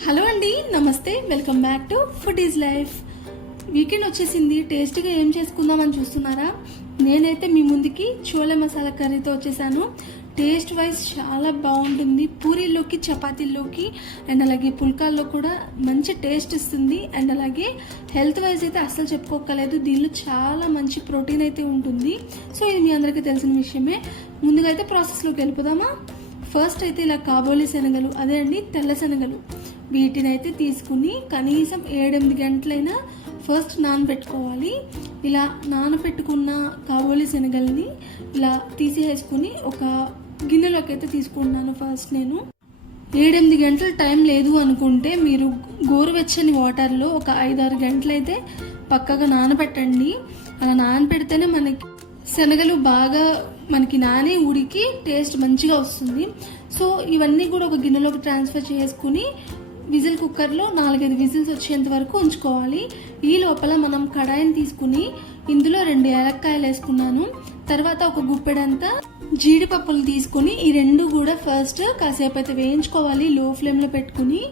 Hello అండి, నమస్తే. Welcome back to food is life. Weekend వచ్చేసింది. టేస్ట్గా ఏం చేసుకుందామని చూస్తున్నారా? నేనైతే మీ ముందుకి చోలే మసాలా కర్రీతో వచ్చేసాను. టేస్ట్ వైజ్ చాలా బాగుంటుంది. పూరీల్లోకి, చపాతీల్లోకి అండ్ అలాగే పుల్కాల్లో కూడా మంచి టేస్ట్ ఇస్తుంది. అండ్ అలాగే హెల్త్ వైజ్ అయితే అస్సలు చెప్పుకోకలేదు. దీనిలో చాలా మంచి ప్రోటీన్ అయితే ఉంటుంది. సో ఇది మీ అందరికీ తెలిసిన విషయమే. ముందుగా అయితే ప్రాసెస్లోకి వెళ్ళిపోదామా? ఫస్ట్ అయితే ఇలా కాబోలి శనగలు, అదే అండి తెల్ల శనగలు, వీటిని అయితే తీసుకుని కనీసం 7-8 గంటలైనా ఫస్ట్ నానబెట్టుకోవాలి. ఇలా నానబెట్టుకున్న కాబోలి శనగల్ని ఇలా తీసేసుకుని ఒక గిన్నెలోకి అయితే తీసుకుంటున్నాను. ఫస్ట్ నేను 7-8 గంటలు టైం లేదు అనుకుంటే మీరు గోరువెచ్చని వాటర్లో ఒక 5-6 గంటలైతే పక్కగా నానబెట్టండి. అలా నానబెడితేనే మనకి శనగలు బాగా మనకి నానే ఉడికి టేస్ట్ మంచిగా వస్తుంది. సో ఇవన్నీ కూడా ఒక గిన్నెలోకి ట్రాన్స్ఫర్ చేసుకుని విజిల్ కుక్కర్లో 4-5 విజిల్స్ వచ్చేంత వరకు ఉంచుకోవాలి. ఈ లోపల మనం కడాయిని తీసుకుని ఇందులో 2 ఏలక్కాయలు వేసుకున్నాను. తర్వాత ఒక గుప్పెడంతా జీడిపప్పులు తీసుకుని ఈ రెండు కూడా ఫస్ట్ కాసేపు అయితే వేయించుకోవాలి లో ఫ్లేమ్లో పెట్టుకుని.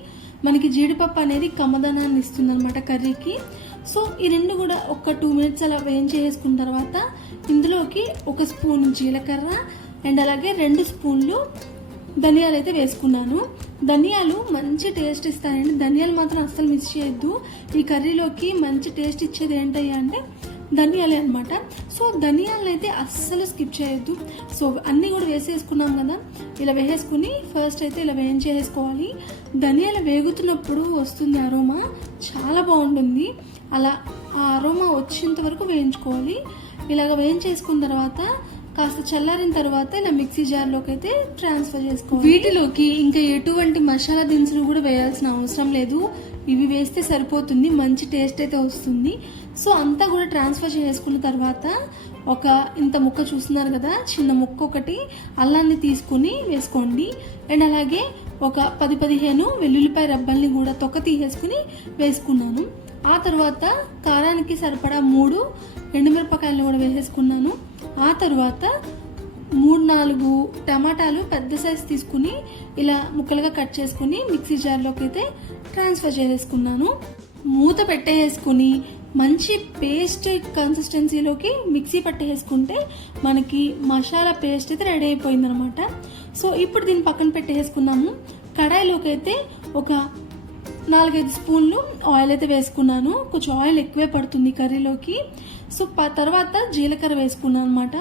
మనకి జీడిపప్పు అనేది కమ్మదనాన్ని ఇస్తుంది అనమాట కర్రీకి. సో ఈ రెండు కూడా ఒక 2 మినిట్స్ అలా వేయించేసుకున్న తర్వాత ఇందులోకి 1 స్పూన్ జీలకర్ర అండ్ అలాగే 2 స్పూన్లు ధనియాలు అయితే వేసుకున్నాను. ధనియాలు మంచి టేస్ట్ ఇస్తాయండి. ధనియాలు మాత్రం అస్సలు మిస్ చేయొద్దు. ఈ కర్రీలోకి మంచి టేస్ట్ ఇచ్చేది ఏంటయ్యా అంటే ధనియాలే అనమాట. సో ధనియాలను అయితే అస్సలు స్కిప్ చేయొద్దు. సో అన్నీ కూడా వేసేసుకున్నాం కదా, ఇలా వేసేసుకుని ఫస్ట్ అయితే ఇలా వేయించేసుకోవాలి. ధనియాలు వేగుతున్నప్పుడు వస్తుంది అరోమా, చాలా బాగుంటుంది. అలా ఆ అరోమా వచ్చేంత వరకు వేయించుకోవాలి. ఇలాగ వేయించేసుకున్న తర్వాత కాస్త చల్లారిన తర్వాత ఇలా మిక్సీ జార్లోకి అయితే ట్రాన్స్ఫర్ చేసుకోవాలి. వీటిలోకి ఇంకా ఎటువంటి మసాలా దినుసులు కూడా వేయాల్సిన అవసరం లేదు. ఇవి వేస్తే సరిపోతుంది, మంచి టేస్ట్ అయితే వస్తుంది. సో అంతా కూడా ట్రాన్స్ఫర్ చేసుకున్న తర్వాత ఒక ఇంత ముక్క చూస్తున్నారు కదా, చిన్న ముక్క ఒకటి అల్లాన్ని తీసుకుని వేసుకోండి. అండ్ అలాగే ఒక 10-15 వెల్లుల్లిపాయ రబ్బల్ని కూడా తొక్క తీసేసుకుని వేసుకున్నాను. ఆ తర్వాత కారానికి సరిపడా 3 ఎండుమిరపకాయలను కూడా వేసేసుకున్నాను. ఆ తర్వాత 3-4 టమాటాలు పెద్ద సైజు తీసుకుని ఇలా ముక్కలుగా కట్ చేసుకుని మిక్సీ జార్లోకి అయితే ట్రాన్స్ఫర్ చేసేసుకున్నాను. మూత పెట్టేసుకుని మంచి పేస్ట్ కన్సిస్టెన్సీలోకి మిక్సీ పట్టేసుకుంటే మనకి మసాలా పేస్ట్ అయితే రెడీ అయిపోయిందనమాట. సో ఇప్పుడు దీన్ని పక్కన పెట్టేసుకున్నాము. కడాయిలోకి అయితే ఒక 4-5 స్పూన్లు ఆయిల్ అయితే వేసుకున్నాను. కొంచెం ఆయిల్ ఎక్కువే పడుతుంది కర్రీలోకి. సో తర్వాత జీలకర్ర వేసుకున్నాను అనమాట.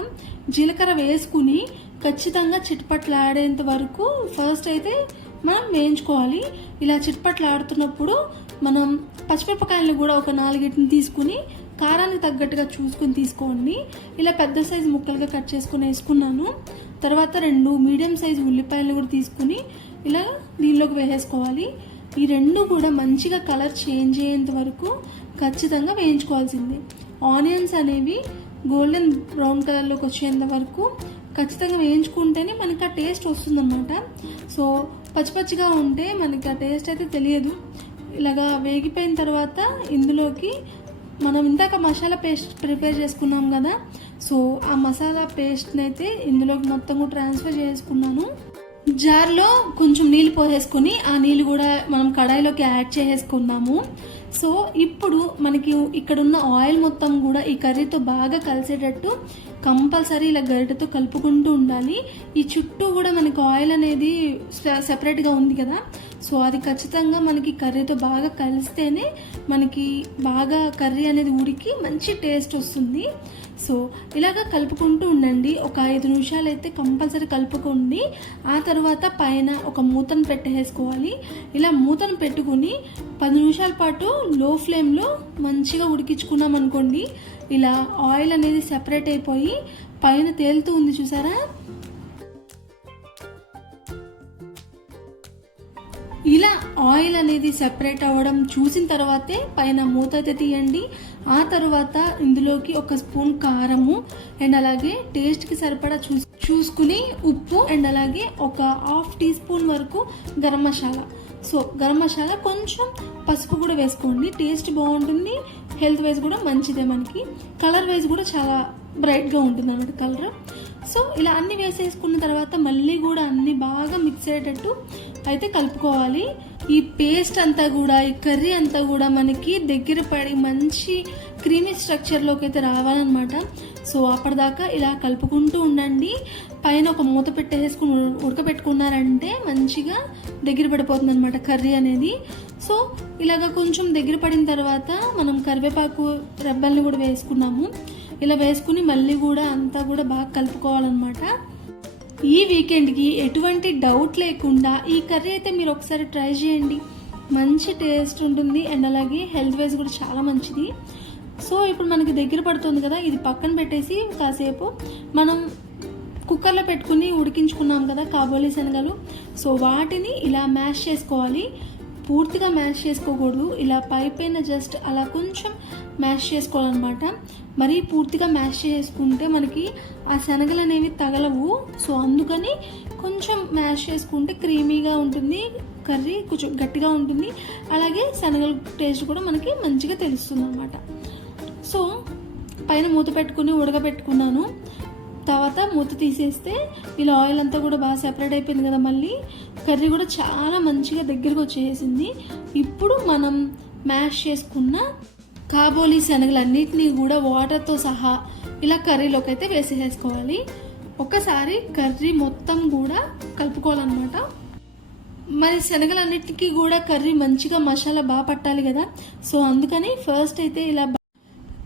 జీలకర్ర వేసుకుని ఖచ్చితంగా చిట్పట్లాడేంత వరకు ఫస్ట్ అయితే మనం వేయించుకోవాలి. ఇలా చిట్పట్లాడుతున్నప్పుడు మనం పచ్చిమిరపకాయలను కూడా ఒక 4 తీసుకుని కారానికి తగ్గట్టుగా చూసుకుని తీసుకోండి. ఇలా పెద్ద సైజు ముక్కలుగా కట్ చేసుకుని వేసుకున్నాను. తర్వాత 2 మీడియం సైజు ఉల్లిపాయలను కూడా తీసుకుని ఇలా దీనిలోకి వేసేసుకోవాలి. ఈ రెండు కూడా మంచిగా కలర్ చేంజ్ అయ్యేంత వరకు ఖచ్చితంగా వేయించుకోవాల్సిందే. ఆనియన్స్ అనేవి గోల్డెన్ బ్రౌన్ కలర్లోకి వచ్చేంత వరకు ఖచ్చితంగా వేయించుకుంటేనే మనకి ఆ టేస్ట్ వస్తుందన్నమాట. సో పచ్చిపచ్చిగా ఉంటే మనకి ఆ టేస్ట్ అయితే తెలియదు. ఇలాగా వేగిపోయిన తర్వాత ఇందులోకి మనం ఇందాక మసాలా పేస్ట్ ప్రిపేర్ చేసుకున్నాం కదా, సో ఆ మసాలా పేస్ట్ని అయితే ఇందులోకి మొత్తం కూడా ట్రాన్స్ఫర్ చేసుకున్నాను. జార్లో కొంచెం నీళ్ళు పోసేసుకుని ఆ నీళ్ళు కూడా మనం కడాయిలోకి యాడ్ చేసేసుకున్నాము. సో ఇప్పుడు మనకి ఇక్కడున్న ఆయిల్ మొత్తం కూడా ఈ కర్రీతో బాగా కలిసేటట్టు కంపల్సరీ ఇలా గరిటెతో కలుపుకుంటూ ఉండాలి. ఈ చుట్టూ కూడా మనకి ఆయిల్ అనేది సెపరేట్గా ఉంది కదా, సో అది ఖచ్చితంగా మనకి కర్రీతో బాగా కలిస్తేనే మనకి బాగా కర్రీ అనేది ఉడికి మంచి టేస్ట్ వస్తుంది. సో ఇలాగ కలుపుకుంటూ ఉండండి. ఒక 5 నిమిషాలు అయితే కంపల్సరీ కలుపుకోండి. ఆ తర్వాత పైన ఒక మూతను పెట్టేసుకోవాలి. ఇలా మూతను పెట్టుకుని 10 నిమిషాల పాటు లో ఫ్లేమ్లో మంచిగా ఉడికించుకున్నాం అనుకోండి, ఇలా ఆయిల్ అనేది సెపరేట్ అయిపోయి పైన తేలుతూ ఉంది చూసారా. ఇలా ఆయిల్ అనేది సెపరేట్ అవ్వడం చూసిన తర్వాతే పైన మూత అయితే తీయండి. ఆ తర్వాత ఇందులోకి 1 స్పూన్ కారము అండ్ అలాగే టేస్ట్కి సరిపడా చూసుకుని ఉప్పు అండ్ అలాగే ఒక 1/2 టీ స్పూన్ వరకు గరం మసాలా. సో గరం మసాలా, కొంచెం పసుపు కూడా వేసుకోండి. టేస్ట్ బాగుంటుంది, హెల్త్ వైజ్ కూడా మంచిదే. మనకి కలర్ వైజ్ కూడా చాలా బ్రైట్గా ఉంటుంది అన్నమాట కలర్. సో ఇలా అన్ని వేసేసుకున్న తర్వాత మళ్ళీ కూడా అన్ని బాగా మిక్స్ అయ్యేటట్టు అయితే కలుపుకోవాలి. ఈ పేస్ట్ అంతా కూడా, ఈ కర్రీ అంతా కూడా మనకి దగ్గర పడి మంచి క్రీమీ స్ట్రక్చర్లోకి అయితే రావాలన్నమాట. సో అప్పటిదాకా ఇలా కలుపుకుంటూ ఉండండి. పైన ఒక మూత పెట్టేసుకుని ఉడకబెట్టుకున్నారంటే మంచిగా దగ్గర పడిపోతుంది అనమాట కర్రీ అనేది. సో ఇలాగ కొంచెం దగ్గర పడిన తర్వాత మనం కరివేపాకు రెబ్బల్ని కూడా వేసుకున్నాము. ఇలా వేసుకుని మళ్ళీ కూడా అంతా కూడా బాగా కలుపుకోవాలన్నమాట. ఈ వీకెండ్కి ఎటువంటి డౌట్ లేకుండా ఈ కర్రీ అయితే మీరు ఒకసారి ట్రై చేయండి. మంచి టేస్ట్ ఉంటుంది అండ్ అలాగే హెల్త్ వైజ్ కూడా చాలా మంచిది. సో ఇప్పుడు మనకి దగ్గర పడుతుంది కదా, ఇది పక్కన పెట్టేసి కాసేపు మనం కుక్కర్లో పెట్టుకుని ఉడికించుకున్నాం కదా కాబోలి శనగలు. సో వాటిని ఇలా మ్యాష్ చేసుకోవాలి. పూర్తిగా మ్యాష్ చేసుకోకూడదు, ఇలా పైన జస్ట్ అలా కొంచెం మ్యాష్ చేసుకోవాలన్నమాట. మరీ పూర్తిగా మ్యాష్ చేసుకుంటే మనకి ఆ శనగలు అనేవి తగలవు. సో అందుకని కొంచెం మ్యాష్ చేసుకుంటే క్రీమీగా ఉంటుంది, కర్రీ కొంచెం గట్టిగా ఉంటుంది, అలాగే శనగల టేస్ట్ కూడా మనకి మంచిగా తెలుస్తుంది అన్నమాట. సో పైన మూత పెట్టుకుని ఉడకబెట్టుకున్నాను. తర్వాత మూత తీసేస్తే ఇలా ఆయిల్ అంతా కూడా బాగా సెపరేట్ అయిపోయింది కదా. మళ్ళీ కర్రీ కూడా చాలా మంచిగా దగ్గరకు వచ్చేసింది. ఇప్పుడు మనం మ్యాష్ చేసుకున్న కాబోలి శనగలన్నిటినీ కూడా వాటర్తో సహా ఇలా కర్రీలోకి అయితే వేసేసుకోవాలి. ఒకసారి కర్రీ మొత్తం కూడా కలుపుకోవాలన్నమాట. మరి శనగలన్నిటికీ కూడా కర్రీ మంచిగా మసాలా బాగా పట్టాలి కదా. సో అందుకని ఫస్ట్ అయితే ఇలా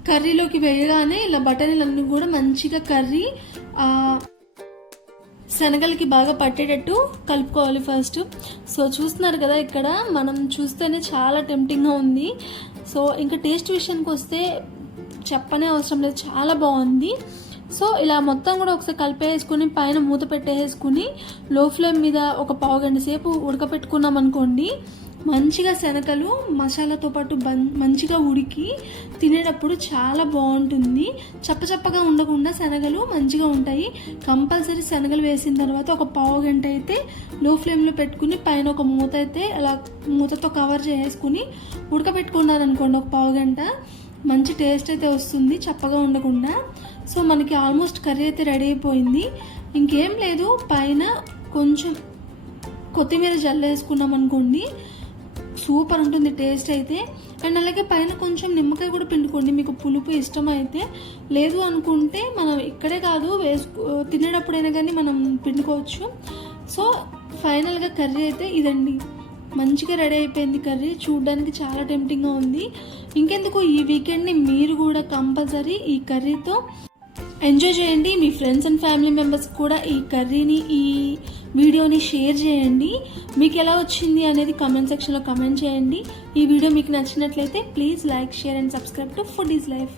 కర్రీలోకి వేయగానే ఇలా బఠానీలన్నీ కూడా మంచిగా కర్రీ శనగలకి బాగా పట్టేటట్టు కలుపుకోవాలి ఫస్ట్. సో చూస్తున్నారు కదా, ఇక్కడ మనం చూస్తేనే చాలా టెంప్టింగ్గా ఉంది. సో ఇంకా టేస్ట్ విషయానికి వస్తే చెప్పనే అవసరం లేదు, చాలా బాగుంది. సో ఇలా మొత్తం కూడా ఒకసారి కలిపేసుకుని పైన మూత పెట్టేసుకుని లో ఫ్లేమ్ మీద ఒక పావు గంట సేపు ఉడకపెట్టుకున్నాం అనుకోండి, మంచిగా శనగలు మసాలాతో పాటు మంచిగా ఉడికి తినేటప్పుడు చాలా బాగుంటుంది. చప్పచప్పగా ఉండకుండా శనగలు మంచిగా ఉంటాయి. కంపల్సరీ శనగలు వేసిన తర్వాత ఒక పావు గంట అయితే లో ఫ్లేమ్లో పెట్టుకుని పైన ఒక మూత అయితే అలా మూతతో కవర్ చేసుకుని ఉడకబెట్టుకున్నారనుకోండి ఒక పావు గంట, మంచి టేస్ట్ అయితే వస్తుంది చప్పగా ఉండకుండా. సో మనకి ఆల్మోస్ట్ కర్రీ అయితే రెడీ అయిపోయింది. ఇంకేం లేదు, పైన కొంచెం కొత్తిమీర జల్లేసుకున్నాం అనుకోండి, సూపర్ ఉంటుంది టేస్ట్ అయితే. అండ్ అలాగే పైన కొంచెం నిమ్మకాయ కూడా పిండుకోండి మీకు పులుపు ఇష్టమైతే. లేదు అనుకుంటే మనం ఇక్కడే కాదు తినేటప్పుడైనా కానీ మనం పిండుకోవచ్చు. సో ఫైనల్గా కర్రీ అయితే ఇదండి, మంచిగా రెడీ అయిపోయింది కర్రీ. చూడడానికి చాలా టెంప్టింగ్గా ఉంది. ఇంకెందుకు, ఈ వీకెండ్ని మీరు కూడా కంపల్సరీ ఈ కర్రీతో ఎంజాయ్ చేయండి. మీ ఫ్రెండ్స్ అండ్ ఫ్యామిలీ మెంబర్స్ కూడా ఈ కర్రీని, ఈ వీడియోని షేర్ చేయండి. మీకు ఎలా వచ్చింది అనేది కామెంట్ సెక్షన్లో కామెంట్ చేయండి. ఈ వీడియో మీకు నచ్చినట్లయితే please like, share and subscribe to food is life.